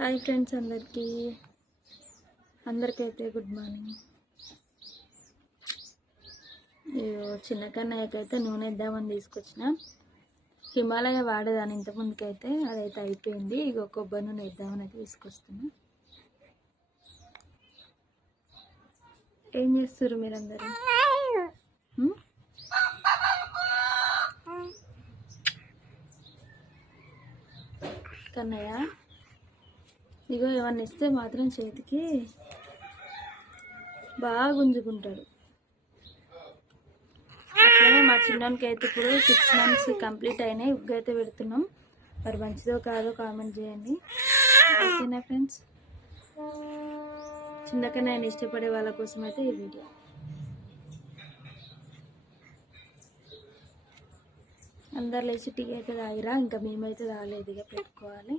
Hi friends, అందరికైతే good morning. చిన్న కన్నయ్యకైతే నూనె ఇద్దామని తీసుకొచ్చిన. హిమాలయ వాడేదాన్ని ఇంతకుముందుకైతే, అదైతే అయిపోయింది. ఇక కొబ్బరి నూనె ఇద్దామని అయితే తీసుకొస్తున్నా. ఏం చేస్తారు మీరందరూ? కన్నయ్య ఇగో ఏమన్నా ఇస్తే మాత్రం చేతికి బాగా గుంజుకుంటాడు. అట్లనే మా చిన్నోనికి అయితే ఇప్పుడు 6 months కంప్లీట్ అయినాయి. ఉగ్గు అయితే పెడుతున్నాం. మరి మంచిదో కాదో కామెంట్ చేయండి. ఓకేనా ఫ్రెండ్స్? చిన్నకన్నా నేను ఇష్టపడే వాళ్ళ కోసం అయితే ఈ వీడియో. అందరు లేచి టీ అయితే తాగిరా? ఇంకా మేమైతే తాగలేదు, ఇక పెట్టుకోవాలి.